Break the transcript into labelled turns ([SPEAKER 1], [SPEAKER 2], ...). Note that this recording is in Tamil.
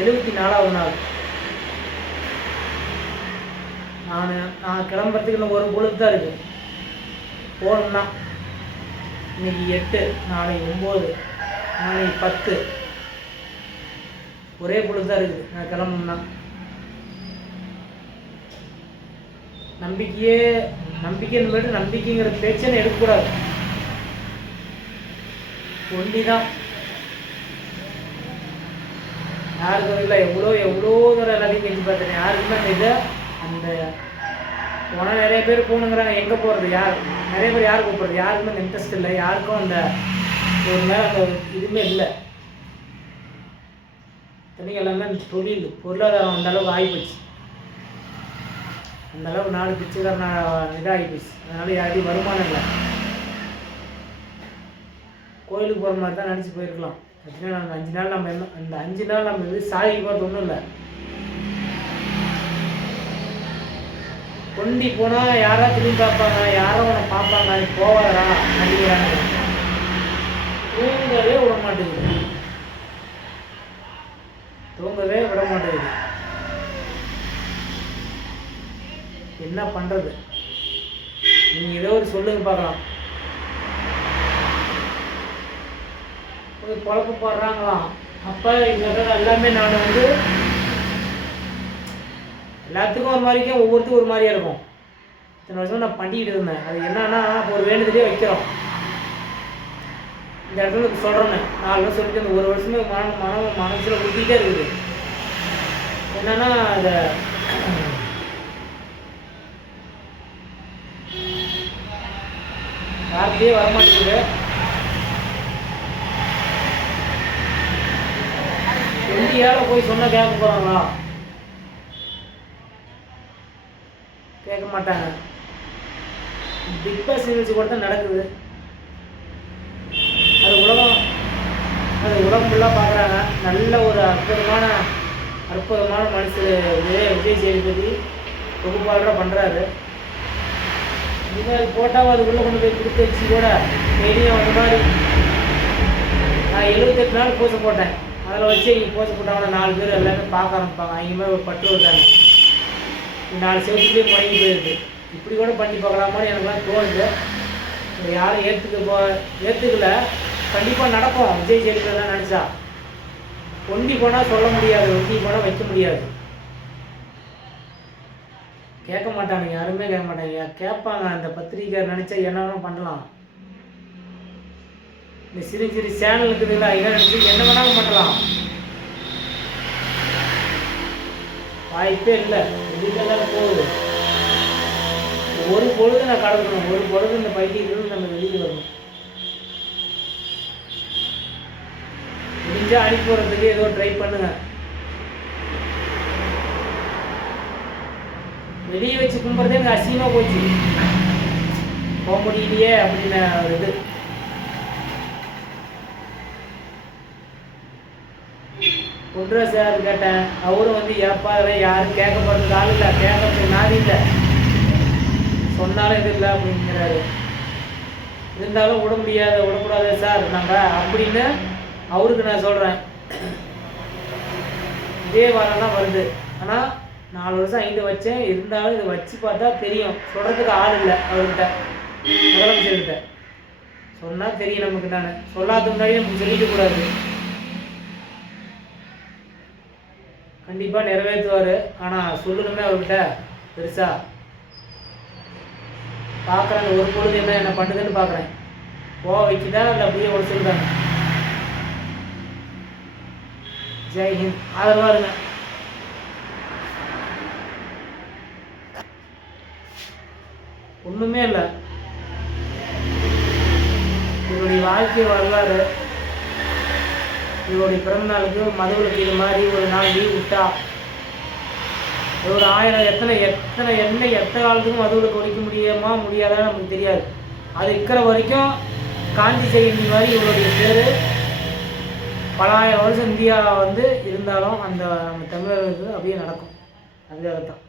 [SPEAKER 1] எழுபத்தி நாலாவது நாள். நான் நான் கிளம்புறதுக்கு இன்னும் ஒரு பொழுது தான் இருக்குது போகணும்னா இன்னைக்கு எட்டு நாளை ஒம்பது நாளை பத்து. ஒரே பொழுது தான் இருக்குது நான் கிளம்பணும்னா நம்பிக்கையே நம்பிக்கைன்னு போயிட்டு நம்பிக்கைங்கிற பேச்சை எடுக்கக்கூடாது. ஒண்டி தான் யாருக்கும் இல்லை எவ்வளோ எவ்வளோ தூரம் எல்லாத்தையும் கெஞ்சி பார்த்தேன் யாருக்குமே அந்த இதை அந்த போனால் நிறைய பேர் போகணுங்கிறாங்க எங்கே போகிறது யார்? நிறைய பேர் யார் கூப்பிட்றது? யாருக்குமே அந்த இன்ட்ரெஸ்ட் இல்லை. யாருக்கும் அந்த ஒரு மேலே அந்த இதுவுமே இல்லை. தனிக்கு எல்லாமே அந்த தொழில் பொருளாதாரம் அந்த அளவுக்கு ஆகிப்போச்சு அந்த அளவுக்கு நாலு பிச்சைக்கார இதாகி போச்சு அதனால யாரையும் வருமானம் இல்லை. கோயிலுக்கு போகிற மாதிரி தான் நினச்சி போயிருக்கலாம். அப்படின்னா நம்ம அஞ்சு நாள் நம்ம என்ன அந்த அஞ்சு நாள் நம்ம இது சாகி பார்த்து ஒன்றும் இல்லை. கொண்டி போனால் யாரா திரும்பி பார்ப்பாங்க? யாரோ உன்னை பார்ப்பாங்க? நீ போவாதடா அப்படிங்கிறாங்க. தூங்கவே விட மாட்டேங்குது. தூங்கவே விட மாட்டேங்குது. என்ன பண்ணுறது நீங்கள் ஏதோ ஒரு சொல்லுங்க பார்க்கலாம். குழப்பு போடுறாங்களாம். அப்போ இங்கே எல்லாமே நான் வந்து எல்லாத்துக்கும் ஒரு மாதிரிக்கும் ஒவ்வொருத்துக்கும் ஒரு மாதிரியா இருக்கும். இத்தனை வருஷம் நான் பண்ணிக்கிட்டு இருந்தேன். அது என்னன்னா ஒரு வேண்டுதலே வைக்கிறோம். இந்த இடத்துல சொல்கிறேன்னு நாலு வருஷம் சொல்லிட்டு அந்த ஒரு வருஷமே மன மன மனசில் ஊற்றிக்கிட்டே இருக்குது. என்னன்னா அந்த வார்த்தையே வரமாட்டேங்குது. இந்தியாவில் போய் சொன்னால் கேட்க போகிறாங்களா கேட்க மாட்டாங்க. பிக் பாஸ் நிகழ்ச்சி கூட தான் நடக்குது. அது உலகம் அது உலகம் ஃபுல்லாக பார்க்குறாங்க. நல்ல ஒரு அற்புதமான அற்புதமான மனசு விஜய் விஜய் சேதுபதி தொகுப்பாளராக பண்ணுறாரு இனிமேல் போட்டால் அதுக்குள்ளே கொண்டு போய் கொடுத்து வச்சு கூட தெரியும் அந்த மாதிரி நான் எழுபத்தெட்டு நாள் பூசை போட்டேன். அதில் வச்சு இங்கே போச்சு போட்டாங்கன்னா நாலு பேர் எல்லாமே பார்க்க ஆரம்பிப்பாங்க. அவங்க ஒரு பட்டு வந்தாங்க நாலு செவத்துலேயே முடங்கி போயிருக்கு இப்படி கூட பண்ணி பார்க்கலாமான்னு எனக்குலாம் தோணுது. இதை யாரும் ஏற்றுக்க போ ஏற்றுக்கல கண்டிப்பாக நடக்கும். விஜய் ஜெயலலிதா நினச்சா ஒண்டி போனால் சொல்ல முடியாது. ஒண்டி போனால் வைக்க முடியாது. கேட்க மாட்டாங்க யாருமே கேட்க மாட்டாங்க கேட்பாங்க. அந்த பத்திரிக்கை நினச்சா என்ன வேணாலும் பண்ணலாம். இந்த சிறு சிறு சேனல் இருக்குதுங்களா இதை நினச்சி என்ன வேணாலும் பண்ணலாம். வாய்ப்பே இல்லை. வெளியில போகுது. ஒரு பொழுது நான் கடக்கணும் ஒரு பொழுது இந்த பைக்கிலிருந்து நம்ம வெளியில் வரணும் முடிஞ்சா அனுப்பி போகிறதுக்கு ஏதோ ட்ரை பண்ணுங்க. வெளியே வச்சு கும்பிட்றதே எனக்கு அசிங்கமாக போச்சு. போக முடியலையே அப்படின்னு ஒரு இது. ஒன்றரை சார் கேட்டேன். அவரும் வந்து ஏப்பா அதெல்லாம் யாரும் கேட்கப்படுறதுக்கு ஆள் இல்லை. கேட்கறதுக்கு நாதி இல்லை. சொன்னாலும் இது இல்லை அப்படிங்கிறாரு. இருந்தாலும் விட முடியாது விடக்கூடாது சார். நம்ம அப்படின்னு அவருக்கு நான் சொல்கிறேன் இதே வாரம் தான் வருது. ஆனால் நாலு வருஷம் ஐந்து வச்சேன். இருந்தாலும் இதை வச்சு பார்த்தா தெரியும். சொல்கிறதுக்கு ஆள் இல்லை அவர்கிட்ட. முதலமைச்சர்கிட்ட. சொன்னால் தெரியும் நமக்கு நான் சொல்லாத முன்னாடி நமக்கு சொல்லிக்க கண்டிப்பாக நிறைவேற்றுவார். ஆனால் சொல்லணுமே அவர்கிட்ட பெருசா. பார்க்குறாங்க ஒரு பொழுது என்ன என்ன பண்ணுதுன்னு பார்க்குறேன். போக வைக்குதா இல்லை அப்படியே ஒரு சொல்லுதாங்க ஜெய் ஹிந்த். ஆதரவாக இருங்க. ஒன்றுமே இல்லை. இவருடைய வாழ்க்கை வரலாறு இவருடைய பிறந்தநாளுக்கு மதுவுக்கு இது மாதிரி ஒரு நாள் லீவ் விட்டா ஒரு ஆயிரம் எத்தனை எத்தனை என்ன எத்தனை காலத்துக்கும் மதுவிலக்கு ஒழிக்க முடியுமா முடியாதான்னு நமக்கு தெரியாது. அது இருக்கிற வரைக்கும் காஞ்சி செய்தி மாதிரி இவருடைய பேர் பல ஆயிரம் வருஷம் இந்தியா வந்து இருந்தாலும் அந்த நம்ம தமிழர்களுக்கு அப்படியே நடக்கும். அதுக்காகத்தான்